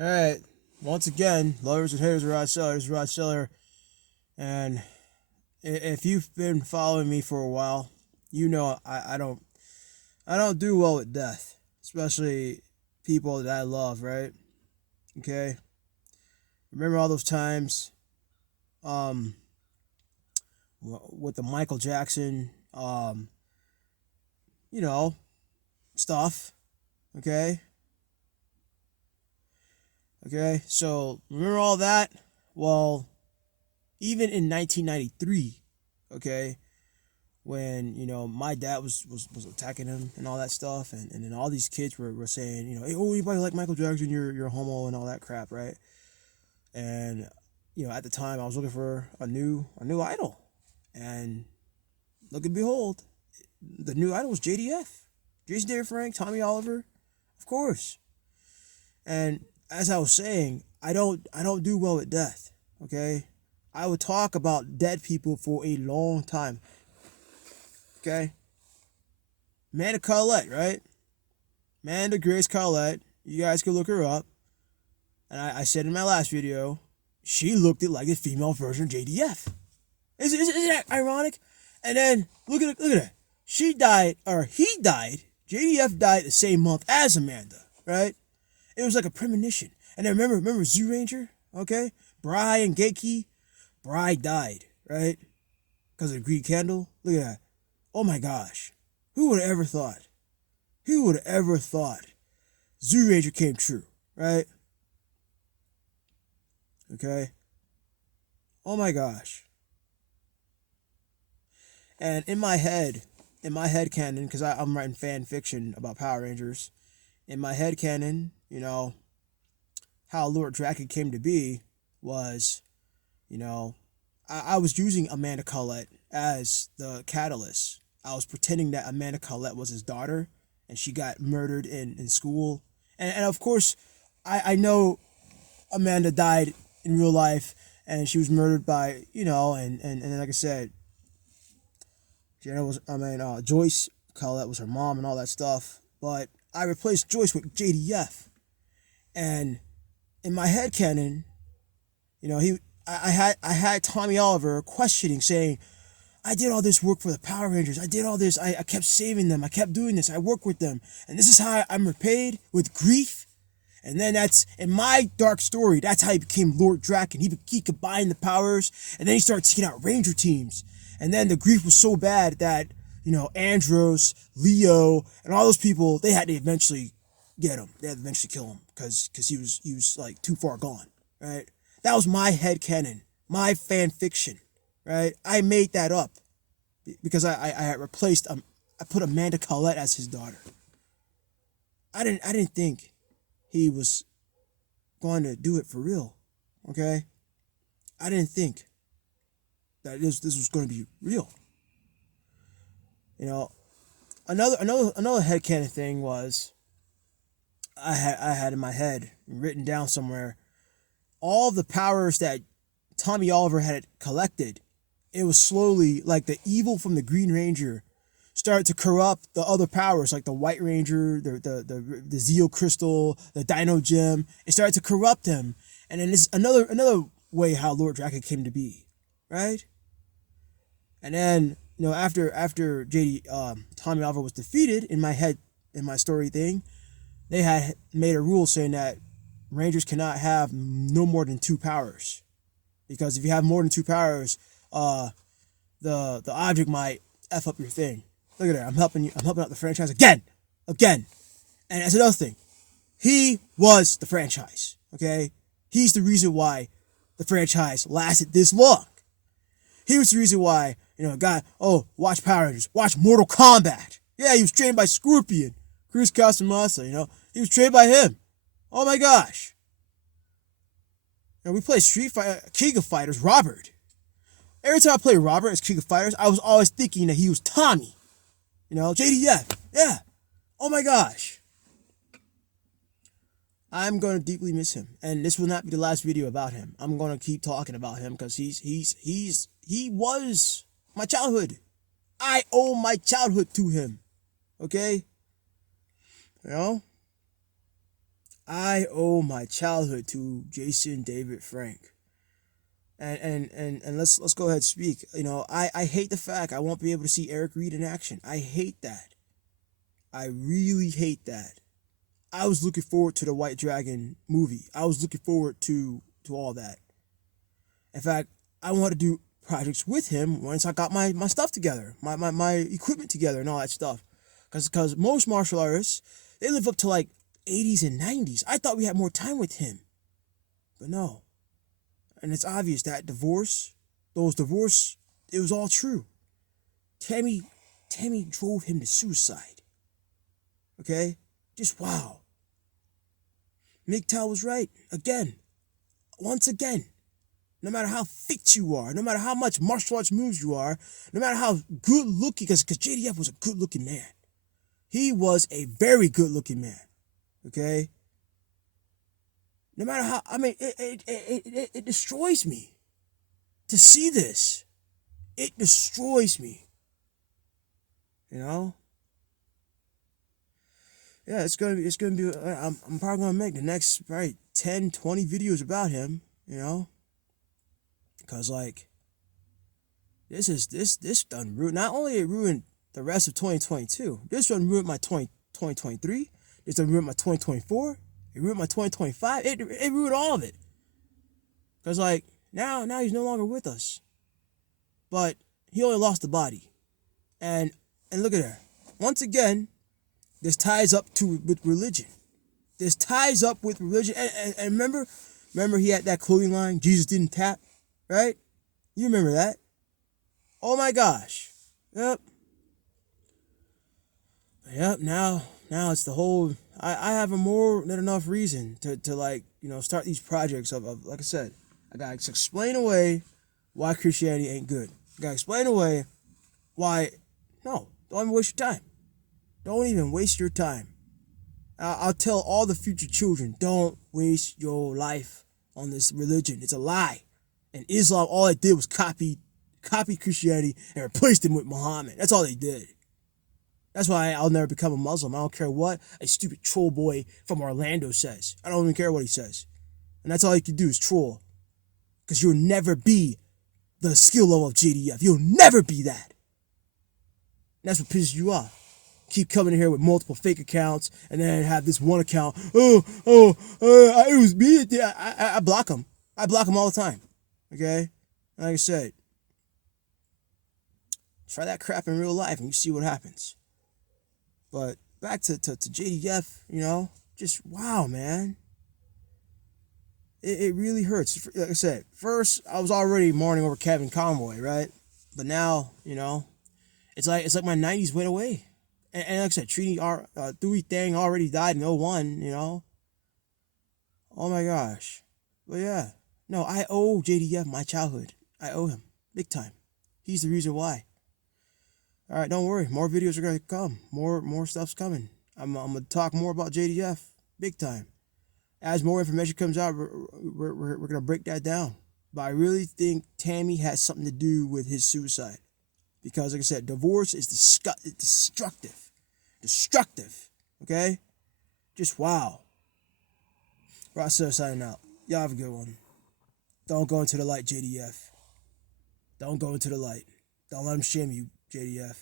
All right. Once again, lovers and haters of Rod Seller. This is Rod Seller. And if you've been following me for a while, you know I don't do well with death, especially people that I love, right? Okay. Remember all those times um with the Michael Jackson you know, stuff, okay? Okay? So, remember all that? Well, even in 1993, okay, when my dad was attacking him and all that stuff, and then all these kids were saying, hey, oh, anybody like Michael Jackson, you're a homo and all that crap, right? And at the time I was looking for a new idol, and look and behold, the new idol was JDF, Jason David Frank, Tommy Oliver, of course. And as I was saying, I don't do well with death, okay? I would talk about dead people for a long time, okay? Amanda Collette, right? Amanda Grace Collette. You guys can look her up. And I said in my last video, she looked like a female version of JDF. Isn't that ironic? And then look at it. She died, or he died. JDF died the same month as Amanda, right? It was like a premonition. And then remember Zoo Ranger, okay? Bry and Geiki. Bry died, right? Because of the Greed Candle. Look at that. Oh my gosh. Who would have ever thought? Who would have ever thought Zoo Ranger came true, right? Okay. Oh my gosh. And in my head canon, because I'm writing fan fiction about Power Rangers, in my head canon, how Lord Draken came to be was, you know, I was using Amanda Collette as the catalyst. I was pretending that Amanda Collette was his daughter and she got murdered in school. And of course, I know Amanda died in real life and she was murdered by, and like I said, Joyce Collette was her mom and all that stuff. But I replaced Joyce with JDF. And in my head canon, he I had Tommy Oliver questioning, saying, I did all this work for the Power Rangers. I did all this. I kept saving them. I kept doing this. I worked with them. And this is how I'm repaid with grief. And then that's, in my dark story, that's how he became Lord Draken. He combined the powers, and then he started taking out Ranger teams. And then the grief was so bad that, Andros, Leo, and all those people, they had to eventually get him. They had to eventually kill him because he was like too far gone, right? That was my head canon, my fan fiction, right? I made that up because I had replaced I put Amanda Collette as his daughter. I didn't think he was going to do it for real. Okay? I didn't think that this was going to be real. You know, another headcanon thing was I had in my head written down somewhere all the powers that Tommy Oliver had collected. It was slowly like the evil from the Green Ranger started to corrupt the other powers, like the White Ranger, the Zeo Crystal, the Dino Gem. It started to corrupt him, and then this is another way how Lord Draken came to be, right? And then after JD Tommy Oliver was defeated, in my story thing, they had made a rule saying that Rangers cannot have no more than two powers, because if you have more than two powers, the object might f up your thing. Look at that. I'm helping you. I'm helping out the franchise again. And that's another thing. He was the franchise. Okay, he's the reason why the franchise lasted this long. He was the reason why watch Power Rangers, watch Mortal Kombat. Yeah, he was trained by Scorpion, Chris Casamassa. He was trained by him. Oh my gosh. We play Street Fighter, King of Fighters, Robert. Every time I play Robert as King of Fighters, I was always thinking that he was Tommy. JDF. Yeah. Oh my gosh. I'm going to deeply miss him. And this will not be the last video about him. I'm going to keep talking about him because he was my childhood. I owe my childhood to him. Okay? You know? I owe my childhood to Jason David Frank. And let's go ahead and speak. You know, I hate the fact I won't be able to see Eric Reed in action. I hate that. I really hate that. I was looking forward to the White Dragon movie. I was looking forward to all that. In fact, I wanted to do projects with him once I got my stuff together, my equipment together and all that stuff. Because most martial artists, they live up to like 80s and 90s. I thought we had more time with him. But no. And it's obvious that it was all true. Tammy drove him to suicide. Okay? Just wow. MGTOW was right. Again. Once again. No matter how fit you are, no matter how much martial arts moves you are, no matter how good looking, because JDF was a good looking man. He was a very good looking man. Okay? No matter how, I mean, it destroys me to see this. It destroys me. You know? Yeah, it's gonna be. I'm probably gonna make the next probably 10, 20 videos about him. You know, cause like this done ruined. Not only it ruined the rest of 2022. This done ruined my 2023. This done ruined my 2024. It ruined my 2025. It ruined all of it. Cause like now he's no longer with us. But he only lost the body, and look at her. Once again. This ties up with religion. This ties up with religion. And remember he had that clothing line, Jesus didn't tap, right? You remember that? Oh my gosh. Yep. Now it's the whole, I have a more than enough reason to like, you know, start these projects of like I said, I gotta explain away why Christianity ain't good. I gotta explain away why, no, don't even waste your time. Don't even waste your time. I'll tell all the future children, don't waste your life on this religion. It's a lie. And Islam, all it did was copy Christianity and replaced it with Muhammad. That's all they did. That's why I'll never become a Muslim. I don't care what a stupid troll boy from Orlando says. I don't even care what he says. And that's all you can do is troll. Because you'll never be the skill level of JDF. You'll never be that. And that's what pisses you off. Keep coming in here with multiple fake accounts and then have this one account. It was me. I block them. I block them all the time. Okay? Like I said, try that crap in real life and you see what happens. But back to JDF, you know, just wow, man. It really hurts. Like I said, first I was already mourning over Kevin Conroy, right? But now, you know, it's like my 90s went away. And like I said, Tui Thang already died in 01, you know. Oh my gosh. But yeah. No, I owe JDF my childhood. I owe him. Big time. He's the reason why. Alright, don't worry. More videos are going to come. More stuff's coming. I'm going to talk more about JDF. Big time. As more information comes out, we're going to break that down. But I really think Tammy has something to do with his suicide. Because, like I said, divorce is destructive. Destructive. Okay? Just wow. Ross signing out. Y'all have a good one. Don't go into the light, JDF. Don't go into the light. Don't let them shame you, JDF.